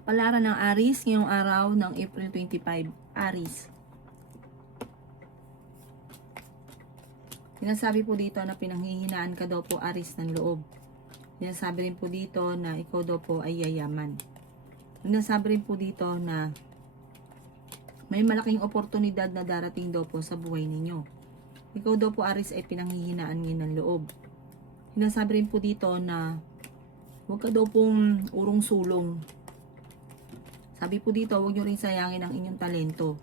Kapalaran ng Aries ngayong araw ng April 25. Aries. Sinasabi po dito na pinanghihinaan ka daw po, Aries, ng loob. Sinasabi rin po dito na ikaw daw po ay yayaman. Sinasabi rin po dito na may malaking oportunidad na darating daw po sa buhay ninyo. Ikaw daw po, Aries, ay pinanghihinaan ngayon ng loob. Sinasabi rin po dito na huwag ka daw pong urong sulong. Sabi po dito, huwag nyo rin sayangin ang inyong talento.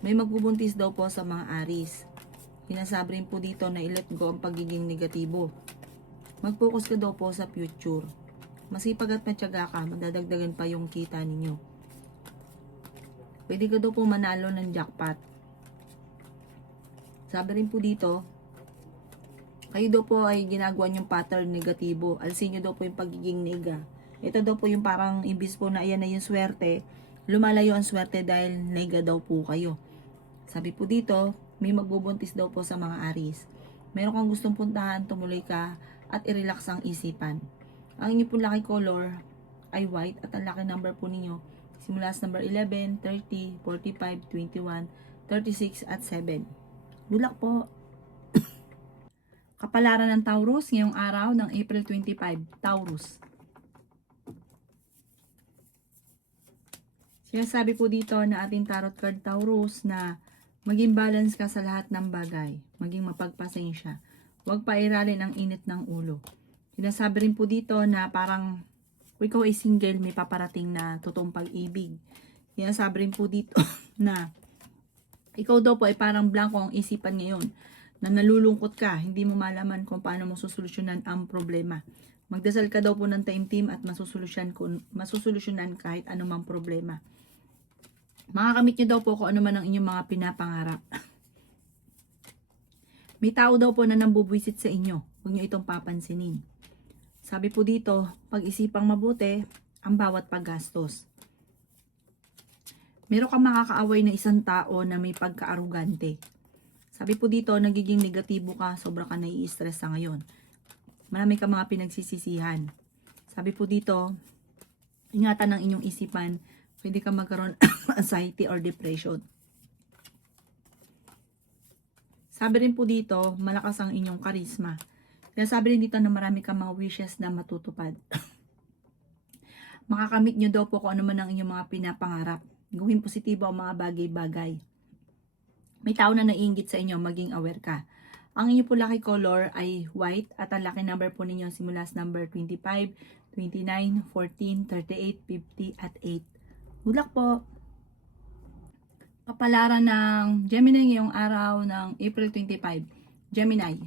May magbubuntis daw po sa mga Aries. Sinasabi rin po dito na i-let go ang pagiging negatibo. Mag-focus ka daw po sa future. Masipag at matyaga ka, madadagdagan pa yung kita ninyo. Pwede ka daw po manalo ng jackpot. Sabi rin po dito, kayo daw po ay ginagawa yung pattern negatibo. Alisin nyo daw po yung pagiging nega. Ito daw po yung parang imbis po na ayan na yung swerte, lumalayo ang swerte dahil nega daw po kayo. Sabi po dito, may magbubuntis daw po sa mga Aries. Meron kang gustong puntahan, tumuloy ka at i-relax ang isipan. Ang inyo po lucky color ay white at ang lucky number po ninyo simula sa number 11, 30, 45, 21, 36 at 7. Good luck po! Kapalaran ng Taurus ngayong araw ng April 25. Taurus. Sinasabi po dito na ating tarot card Taurus na maging balance ka sa lahat ng bagay. Maging mapagpasensya. Huwag pairalin ang init ng ulo. Sinasabi rin po dito na parang kung ikaw ay single, may paparating na totoong pag-ibig. Sinasabi rin po dito na ikaw daw po ay parang blanco ang isipan ngayon. Na nalulungkot ka, hindi mo malaman kung paano mo susolusyonan ang problema. Magdasal ka daw po ng time at masusolusyonan kahit anumang problema. Makakamit nyo daw po kung ano man ang inyong mga pinapangarap. May tao daw po na nambubwisit sa inyo. Huwag nyo itong papansinin. Sabi po dito, pag-isipang mabuti ang bawat paggastos. Meron kang makakaaway na isang tao na may pagka-arugante. Sabi po dito, nagiging negatibo ka, sobra ka nai-stress sa ngayon. Marami ka mga pinagsisisihan. Sabi po dito, ingatan ng inyong isipan, pwede ka magkaroon anxiety or depression. Sabi rin po dito, malakas ang inyong karisma. Kaya sabi rin dito na marami kang mga wishes na matutupad. Makakamit nyo daw po kung ano man ang inyong mga pinapangarap. Gawin positibo ang mga bagay-bagay. May tao na naiinggit sa inyo, maging aware ka. Ang inyo po lucky color ay white at ang lucky number po ninyo simula sa number 25, 29, 14, 38, 50 at 8. Good luck po! Kapalaran ng Gemini ngayong araw ng April 25. Gemini.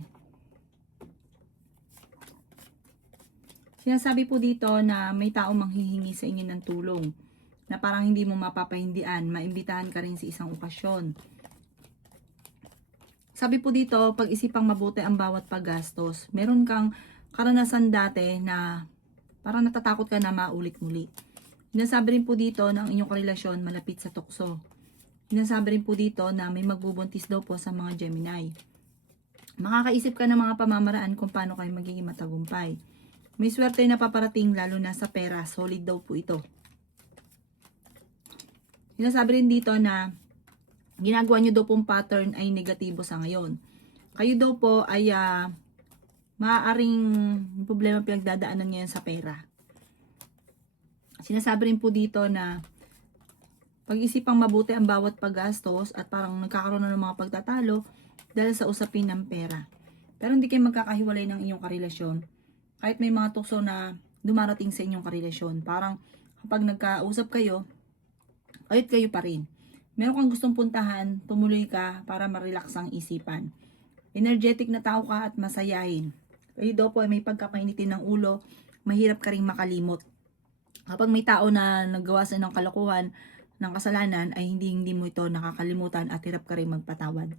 Sinasabi po dito na may tao manghihingi sa inyo ng tulong na parang hindi mo mapapahindian, maimbitahan ka rin sa isang okasyon. Sabi po dito, pag-isipang mabuti ang bawat paggastos. Meron kang karanasan dati na parang natatakot ka na maulit-muli. Sinasabi rin po dito na ang inyong karelasyon malapit sa tukso. Sinasabi rin po dito na may magbubuntis daw po sa mga Gemini. Makakaisip ka ng mga pamamaraan kung paano kayo magiging matagumpay. May swerte na paparating lalo na sa pera. Solid daw po ito. Sinasabi rin dito na ginagawa nyo daw pong pattern ay negatibo sa ngayon. Kayo daw po ay maaaring problema pinagdadaanan ngayon sa pera. Sinasabi rin po dito na pag-isipang mabuti ang bawat paggastos at parang nagkakaroon na ng mga pagtatalo dahil sa usapin ng pera. Pero hindi kayo magkakahiwalay ng inyong karelasyon. Kahit may mga tukso na dumarating sa inyong karelasyon. Parang kapag nagkausap kayo, kahit kayo pa rin. Meron kang gustong puntahan, tumuloy ka para ma-relax ang isipan. Energetic na tao ka at masayahin. Kayo daw po ay may pagkakainitin ng ulo, mahirap ka ring makalimot. Kapag may tao na naggawa sa ng kalokohan, ng kasalanan, ay hindi mo ito nakakalimutan at hirap ka rin magpatawad.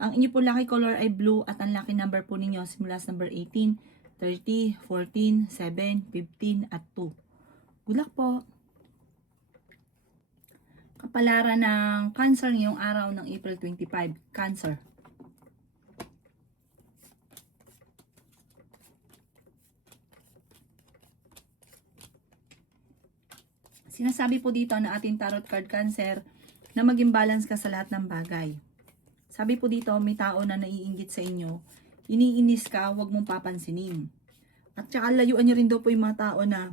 Ang inyo po lucky color ay blue at ang lucky number po ninyo simula sa number 18, 30, 14, 7, 15 at 2. Good luck po! Kapalaran ng Cancer ngayong araw ng April 25. Cancer. Sinasabi po dito na ating tarot card Cancer na maging balance ka sa lahat ng bagay. Sabi po dito, may tao na naiinggit sa inyo, iniinis ka, huwag mong papansinin. At saka layuan nyo rin daw po yung mga tao na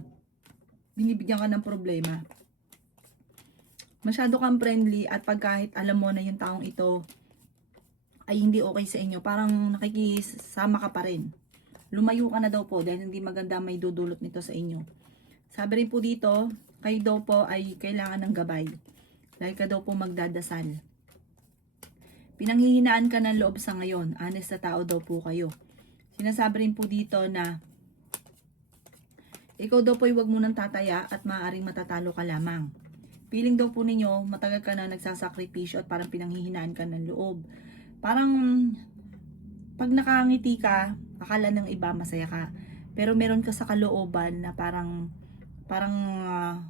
binibigyan ka ng problema. Masyado kang friendly at pag kahit alam mo na yung taong ito ay hindi okay sa inyo, parang nakikisama ka pa rin. Lumayo ka na daw po dahil hindi maganda may dudulot nito sa inyo. Sabi rin po dito, kayo daw po ay kailangan ng gabay. Lagi ka daw po magdadasal. Pinanghihinaan ka ng loob sa ngayon. Honest na tao daw po kayo. Sinasabi rin po dito na ikaw daw po ay huwag munang tataya at maaaring matatalo ka lamang. Feeling daw po ninyo, matagal ka na nagsasakripisyo at parang pinanghihinaan ka ng loob. Parang pag nakangiti ka, akala ng iba masaya ka. Pero meron ka sa kalooban na parang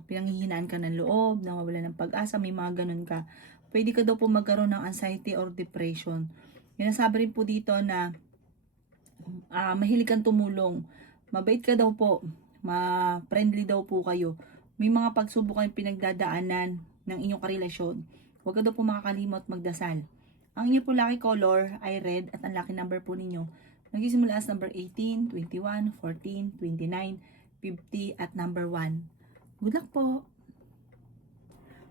pinanghihinaan ka ng loob, nawawala ng pag-asa, may mga ganun ka. Pwede ka daw po magkaroon ng anxiety or depression. Sinasabi rin po dito na mahilig kang tumulong. Mabait ka daw po. Ma-friendly daw po kayo. May mga pagsubok kayong pinagdadaanan ng inyong karelasyon. Huwag ka daw po makakalimot magdasal. Ang inyong po lucky color ay red at ang lucky number po ninyo nagsisimula as number 18, 21, 14, 29, 50 at number 1. Good luck po!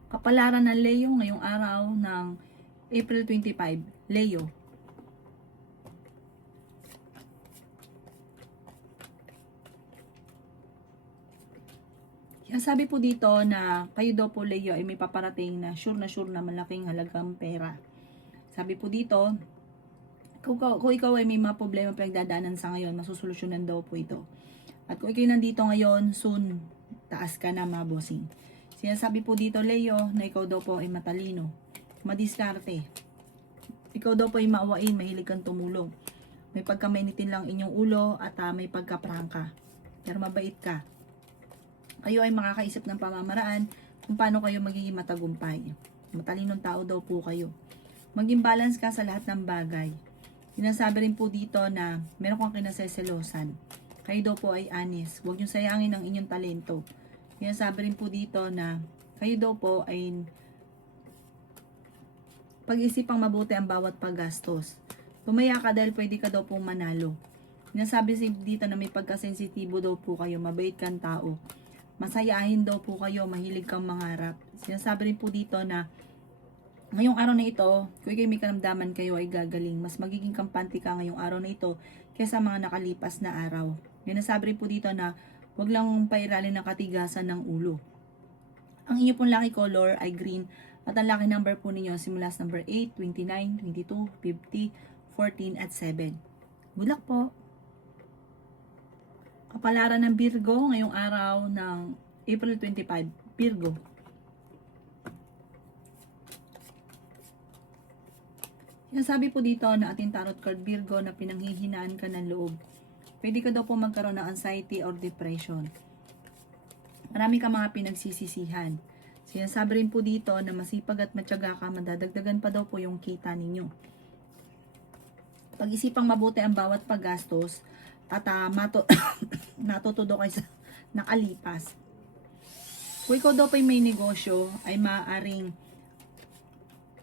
Kapalaran ng Leo ngayong araw ng April 25. Leo. Sabi po dito na kayo daw po Leo ay may paparating na sure na malaking halagang pera. Sabi po dito, kung ikaw ay may mga problema pinagdadaanan sa ngayon, masusolusyonan daw po ito. At kung ikaw nandito ngayon, soon, taas ka na mga bossing. Sinasabi po dito Leo na ikaw daw po ay matalino, madiskarte. Ikaw daw po ay maawain, mahilig kang tumulong. May pagkamainitin lang inyong ulo at may pagkaprangka. Pero mabait ka. Kayo ay makakaisip ng pamamaraan kung paano kayo magiging matagumpay. Matalinong tao daw po kayo. Maging balance ka sa lahat ng bagay. Sinasabi rin po dito na meron kang kinaseselosan. Kayo daw po ay honest. Huwag niyong sayangin ang inyong talento. Sinasabi rin po dito na kayo daw po ay pag-isipang mabuti ang bawat paggastos. Tumaya ka dahil pwede ka daw pong manalo. Sinasabi dito na may pagkasensitibo daw po kayo. Mabait kang tao. Masayahin daw po kayo, mahilig kang mangarap. Sinasabi rin po dito na ngayong araw na ito, kung kayo may karamdaman kayo ay gagaling. Mas magiging kampante ka ngayong araw na ito kaysa mga nakalipas na araw. Sinasabi rin po dito na huwag lang pairalin ng katigasan ng ulo. Ang inyo pong lucky color ay green at ang lucky number po ninyo simula sa number 8, 29, 22, 50, 14 at 7. Good luck po! Kapalaran ng Virgo ngayong araw ng April 25. Virgo. Sinasabi po dito na ating tarot card Virgo na pinanghihinaan ka ng loob. Pwede ka daw po magkaroon ng anxiety or depression. Marami ka mga pinagsisisihan. Sinasabi rin po dito na masipag at matyaga ka, madadagdagan pa daw po yung kita ninyo. Pag-isipang mabuti ang bawat paggastos at natutudo kayo sa nakalipas. Kung ikaw daw po may negosyo, ay maaaring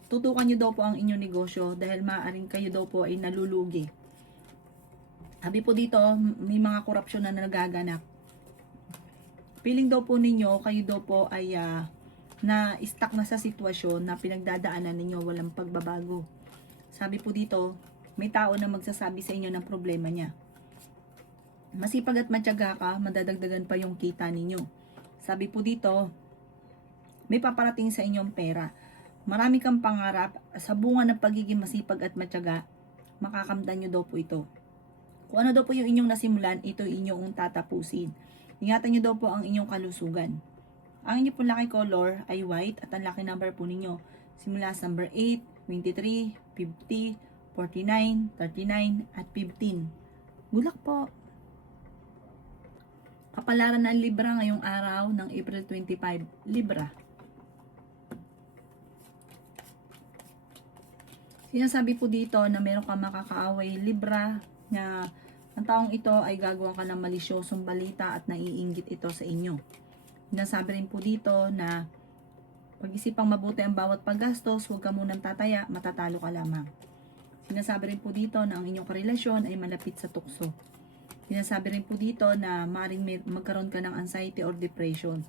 tutukan nyo daw po ang inyong negosyo dahil maaaring kayo daw po ay nalulugi. Sabi po dito, may mga korupsyon na nagaganap. Feeling daw po ninyo, kayo daw po ay na-stuck na sa sitwasyon na pinagdadaanan ninyo walang pagbabago. Sabi po dito, may tao na magsasabi sa inyo ng problema niya. Masipag at matyaga ka, madadagdagan pa yung kita ninyo. Sabi po dito, may paparating sa inyong pera. Marami kang pangarap, sa bunga ng pagiging masipag at matyaga, makakamtan nyo daw po ito. Kung ano daw po yung inyong nasimulan, ito inyong tatapusin. Ingatan nyo daw po ang inyong kalusugan. Ang inyong po lucky color ay white at ang lucky number po ninyo simula sa number 8, 23, 50, 49, 39 at 15. Good luck po! Kapalaran ng Libra ngayong araw ng April 25. Libra. Sinasabi po dito na meron ka makakaaway Libra na ang taong ito ay gagawa ka ng malisyosong balita at naiinggit ito sa inyo. Sinasabi rin po dito na pag-isipang mabuti ang bawat paggastos, huwag ka munang tataya, matatalo ka lamang. Sinasabi rin po dito na ang inyong karelasyon ay malapit sa tukso. Sinasabi rin po dito na maaaring magkaroon ka ng anxiety or depression.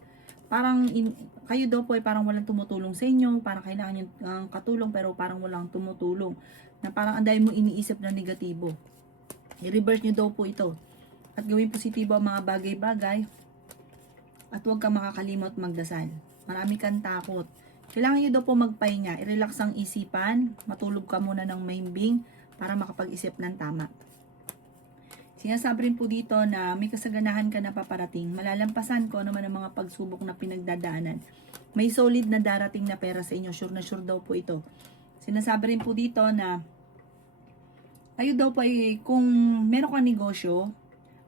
Kayo daw po ay parang walang tumutulong sa inyo, parang kailangan nyo katulong pero parang walang tumutulong. Na parang ang dami mo iniisip na negatibo. I-reverse nyo daw po ito. At gawin positibo ang mga bagay-bagay. At huwag kang makakalimot magdasal. Marami kang takot. Kailangan nyo daw po magpahinga. I-relax ang isipan. Matulog ka muna ng mahimbing para makapag-isip ng tama. Sinasabi rin po dito na may kasaganahan ka na paparating. Malalampasan ko naman ang mga pagsubok na pinagdadaanan. May solid na darating na pera sa inyo. Sure na sure daw po ito. Sinasabi rin po dito na kayo daw po ay kung meron kang negosyo,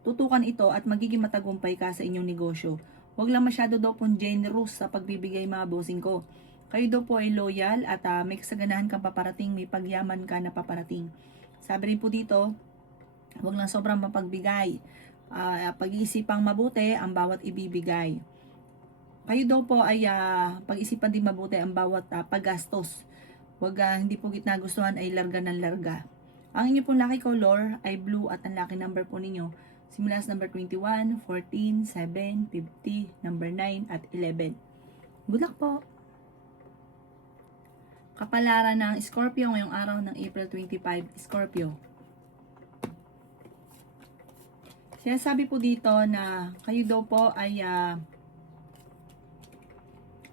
tutukan ito at magiging matagumpay ka sa inyong negosyo. Huwag lang masyado daw pong generous sa pagbibigay mga bossing ko. Kayo daw po ay loyal at may kasaganahan kang paparating, may pagyaman ka na paparating. Sabi rin po dito, huwag lang sobrang mapagbigay. Pag-iisipang mabuti ang bawat ibibigay. Kayo daw po ay pag-isipan din mabuti ang bawat paggastos. Huwag hindi po gitna gustuhan ay larga ng larga. Ang inyo pong lucky color ay blue at ang lucky number po ninyo simula sa number 21, 14, 7, 50, number 9 at 11. Good luck po! Kapalaran ng Scorpio ngayong araw ng April 25, Scorpio. Sinasabi po dito na kayo daw po ay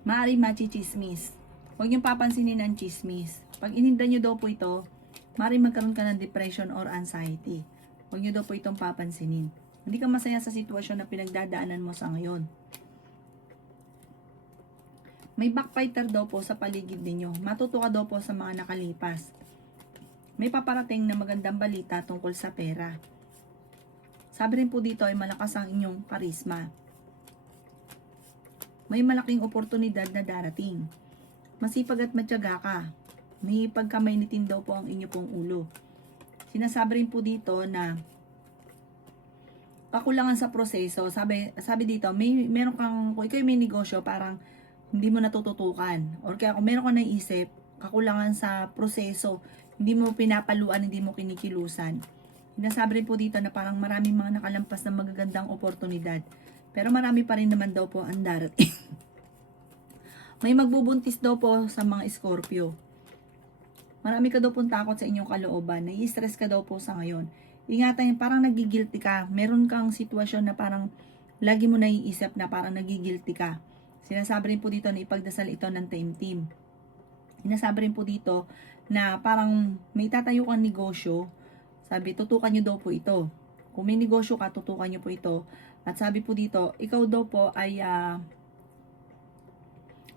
maaaring machichismis. Huwag niyong papansinin ang chismis. Pag ininda niyo daw po ito, maaaring magkaroon ka ng depression or anxiety. Huwag niyo daw po itong papansinin. Hindi ka masaya sa sitwasyon na pinagdadaanan mo sa ngayon. May backfighter daw po sa paligid ninyo. Matuto ka daw po sa mga nakalipas. May paparating na magandang balita tungkol sa pera. Sabi rin po dito ay malakas ang inyong karisma. May malaking oportunidad na darating. Masipag at matyaga ka. May pagkamainitin daw po ang inyo pong ulo. Sinasabi rin po dito na kakulangan sa proseso. Sabi dito, meron kang, kung ikaw may negosyo, parang hindi mo natututukan. Or kaya kung meron kang naisip, kakulangan sa proseso, hindi mo pinapaluan, hindi mo kinikilusan. Sinasabi rin po dito na parang maraming mga nakalampas na magagandang oportunidad. Pero marami pa rin naman daw po ang darating. May magbubuntis daw po sa mga Scorpio. Marami ka daw pong takot sa inyong kalooban. Nai-stress ka daw po sa ngayon. Ingatan, parang nagigilty ka. Meron kang sitwasyon na parang lagi mo naiisip na parang nagigilty ka. Sinasabi rin po dito na ipagdasal ito ng team. Sinasabi rin po dito na parang may tatayo kang negosyo. Sabi, tutukan nyo daw po ito. Kung may negosyo ka, tutukan nyo po ito. At sabi po dito, ikaw daw po ay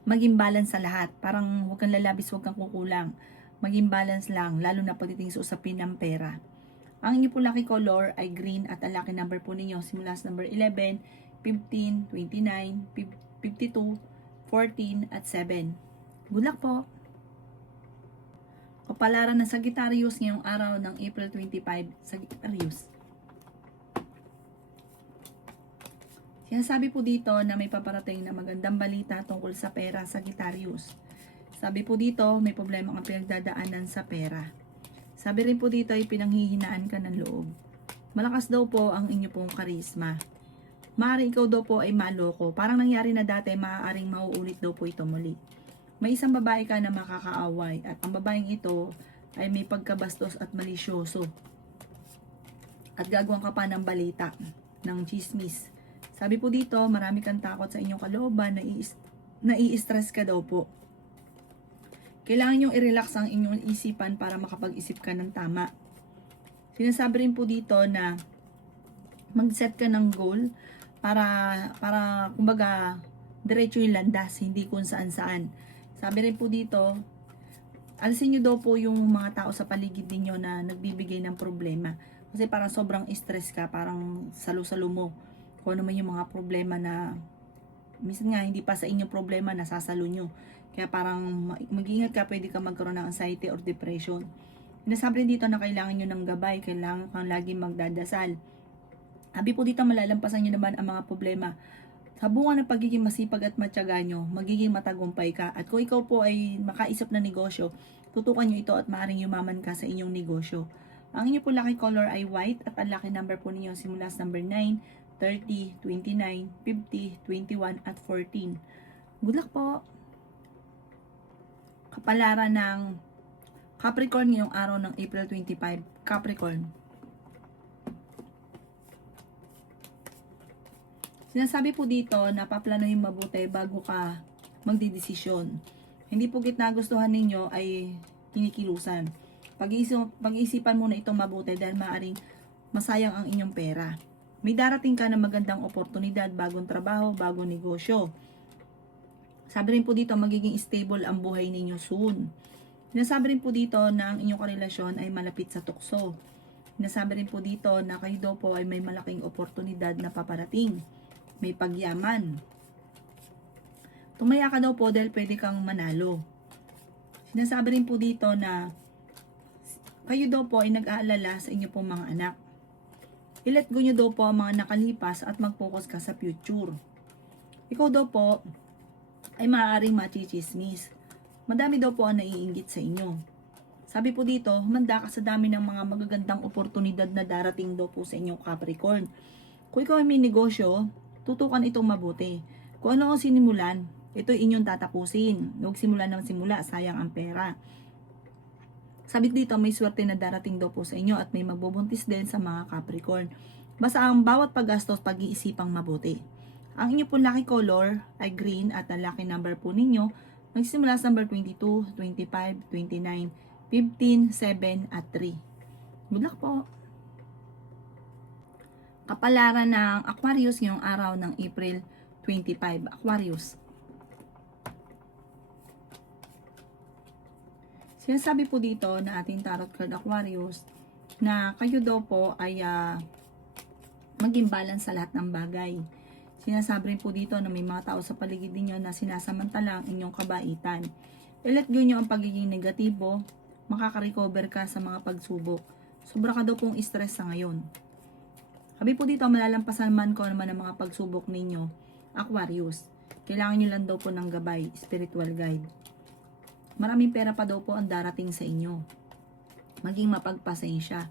maging balance sa lahat. Parang huwag kang lalabis, huwag kang kukulang. Maging balance lang, lalo na pagdating sa usapin ng pera. Ang inyo po lucky color ay green at ang lucky number po ninyo simula sa number 11, 15, 29, 52, 14 at 7. Good luck po! Kapalaran ng Sagittarius ngayong araw ng April 25, Sagittarius. Sinasabi po dito na may paparating na magandang balita tungkol sa pera, Sagittarius. Sabi po dito, may problema kang pinagdadaanan sa pera. Sabi rin po dito ay pinanghihinaan ka ng loob. Malakas daw po ang inyo pong karisma. Maaaring ikaw daw po ay maloko. Parang nangyari na dati, maaaring mauulit daw po ito muli. May isang babae ka na makakaaway at ang babaeng ito ay may pagkabastos at malisyoso. At gagawin ka pa ng balita, ng chismis. Sabi po dito, marami kang takot sa inyong kalooban, nai-stress ka daw po. Kailangan nyo i-relax ang inyong isipan para makapag-isip ka ng tama. Sinasabi rin po dito na mag-set ka ng goal para kumbaga diretso yung landas, hindi kung saan-saan. Sabi rin po dito, alisin nyo daw po yung mga tao sa paligid ninyo na nagbibigay ng problema. Kasi parang sobrang stress ka, parang salo-salo mo. Kung ano man yung mga problema na minsan nga hindi pa sa inyong problema, nasasalo nyo. Kaya parang mag-ingat ka, pwede ka magkaroon ng anxiety or depression. Sinasabi rin dito na kailangan nyo ng gabay, kailangan kang laging magdadasal. Sabi po dito, malalampasan nyo naman ang mga problema. Sa bunga ng pagiging masipag at matyaga nyo, magiging matagumpay ka. At kung ikaw po ay makaisip ng negosyo, tutukan nyo ito at maaaring yumaman ka sa inyong negosyo. Ang inyo po lucky color ay white at ang lucky number po ninyo simula sa number 9, 30, 29, 50, 21 at 14. Good luck po! Kapalaran ng Capricorn ngayong araw ng April 25. Capricorn. Sinasabi po dito na paplanuhin mabuti bago ka magdidesisyon. Hindi po gitna gustuhan ninyo ay kinikilusan. Pag-iisipan muna itong mabuti dahil maaaring masayang ang inyong pera. May darating ka na magandang oportunidad, bagong trabaho, bagong negosyo. Sabi rin po dito, magiging stable ang buhay ninyo soon. Sinasabi rin po dito na ang inyong karelasyon ay malapit sa tukso. Sinasabi rin po dito na kayo daw po ay may malaking oportunidad na paparating. May pagyaman. Tumaya ka daw po dahil pwede kang manalo. Sinasabi rin po dito na kayo daw po ay nag-aalala sa inyo pong mga anak. I-let go nyo daw po ang mga nakalipas at mag-focus ka sa future. Ikaw daw po ay maaaring machichismis. Madami daw po ang naiinggit sa inyo. Sabi po dito, humanda ka sa dami ng mga magagandang oportunidad na darating daw po sa inyong Capricorn. Kung ikaw ay may negosyo, tutukan itong mabuti. Kung ano ang sinimulan, ito inyong tatapusin. Huwag simulan ng simula, sayang ang pera. Sabi dito, may swerte na darating daw po sa inyo at may magbubuntis din sa mga Capricorn. Basta ang bawat paggastos, pag-iisipang mabuti. Ang inyo pong lucky color ay green at ang lucky number po ninyo nagsimula sa number 22, 25, 29, 15, 7 at 3. Good luck po! Kapalaran ng Aquarius ngayong araw ng April 25. Aquarius. Sinasabi po dito na ating tarot card Aquarius na kayo daw po ay maging balance sa lahat ng bagay. Sinasabi rin po dito na may mga tao sa paligid ninyo na sinasamantala ang inyong kabaitan. I-let go nyo ang pagiging negatibo, makaka-recover ka sa mga pagsubok. Sobra ka daw pong stress sa ngayon. Sabi po dito, malalampasan man ko naman ang mga pagsubok ninyo, Aquarius. Kailangan nyo lang daw po ng gabay, spiritual guide. Maraming pera pa daw po ang darating sa inyo. Maging mapagpasensya.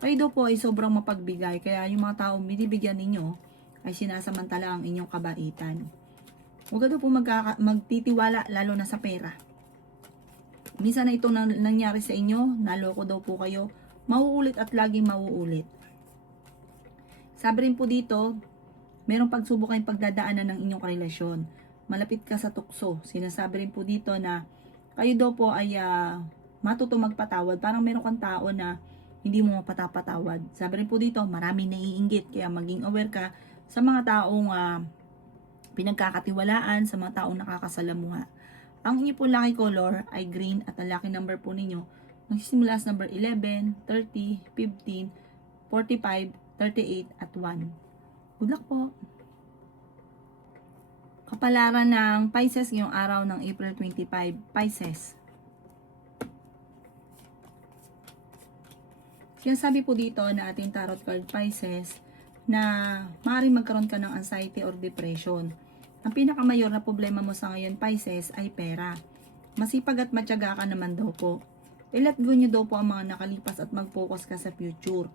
Kayo daw po ay sobrang mapagbigay, kaya yung mga taong binibigyan ninyo ay sinasamantala ang inyong kabaitan. Huwag daw po magtitiwala lalo na sa pera. Minsan na ito nangyari sa inyo, naloko daw po kayo, mauulit at laging mauulit. Sabi rin po dito, merong pagsubok kayong pagdadaanan ng inyong relasyon. Malapit ka sa tukso. Sinasabi rin po dito na kayo daw po ay matuto magpatawad. Parang meron kang tao na hindi mo mapatapatawad. Sabi rin po dito, maraming naiinggit. Kaya maging aware ka sa mga taong pinagkakatiwalaan, sa mga taong nakakasalamuha. Ang inyo po lucky color ay green at ang lucky number po ninyo magsisimula sa number 11, 30, 15, 45, 38 at 1. Good luck po! Kapalaran ng Pisces ngayong araw ng April 25. Pisces. Sinasabi po dito na ating tarot card Pisces na maaaring magkaroon ka ng anxiety or depression. Ang pinakamayor na problema mo sa ngayon Pisces ay pera. Masipag at matyaga ka naman daw po. I-let go nyo daw po ang mga nakalipas at mag-focus ka sa future.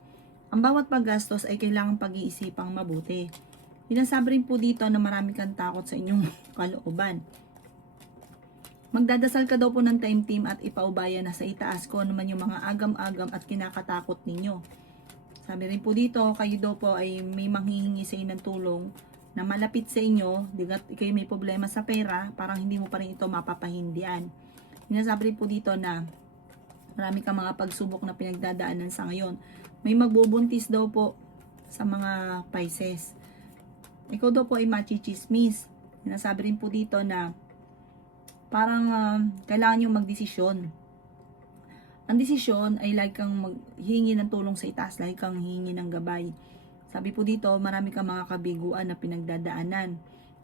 Ang bawat paggastos ay kailangang pag-iisipang mabuti. Sinasabi rin po dito na marami kang takot sa inyong kalooban. Magdadasal ka daw po ng time team at ipaubaya na sa itaas ko naman yung mga agam-agam at kinakatakot ninyo. Sabi rin po dito, kayo daw po ay may manghihingi sa inyo ng tulong na malapit sa inyo, digat kayo may problema sa pera, parang hindi mo pa rin ito mapapahindian. Sinasabi rin po dito na marami kang mga pagsubok na pinagdadaanan sa ngayon. May magbubuntis daw po sa mga Pisces. Ikaw daw po ay machichismis. Sinasabi rin po dito na parang kailangan nyo magdesisyon. Ang desisyon ay like kang maghingi ng tulong sa itaas, like kang hingi ng gabay. Sabi po dito, marami kang mga kabiguan na pinagdadaanan.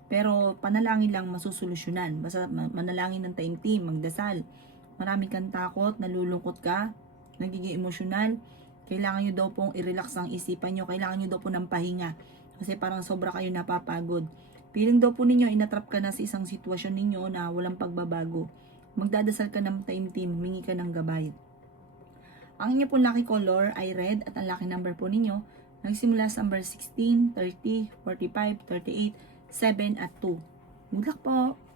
Pero panalangin lang masusolusyonan. Basta manalangin ng time team, magdasal. Marami kang takot, nalulungkot ka, nagiging emosyonal. Kailangan nyo daw pong i-relax ang isipan nyo. Kailangan nyo daw po ng pahinga. Kasi parang sobra kayo napapagod. Feeling daw po ninyo, inatrap ka na sa isang sitwasyon ninyo na walang pagbabago. Magdadasal ka ng taimtim, humingi ka ng gabay. Ang inyo pong lucky color ay red at ang lucky number po ninyo nagsimula sa number 16, 30, 45, 38, 7 at 2. Good luck po!